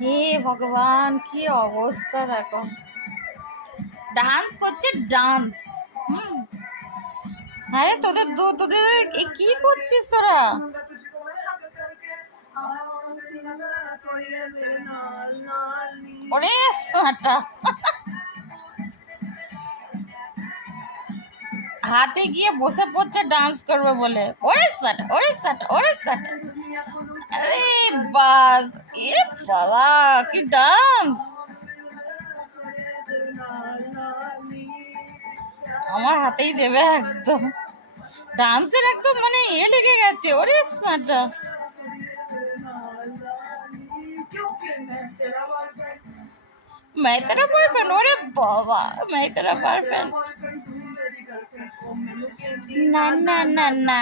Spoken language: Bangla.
হে ভগবান, কি অবস্থা দেখো, ডান্স করছে ডান্স। হুম, আরে তোদের কি করছিস তোরা? ওরে সাটা, হাতে গিয়ে বসে পড়ছে ডান্স করবে বলে। ওরে সাটা, ওরে সাটা, ওরে সাটা। আরে বাস, এ বাবা, কি ডান্স! আমার হাতেই দেবে একদম, ডান্সের একদম মানে লেগে গেছে। ওরে সাটা, मैं तेरा बॉयफ्रेंड, ओरे बाबा, मैं तेरा बॉयफ्रेंड। ना ना ना ना,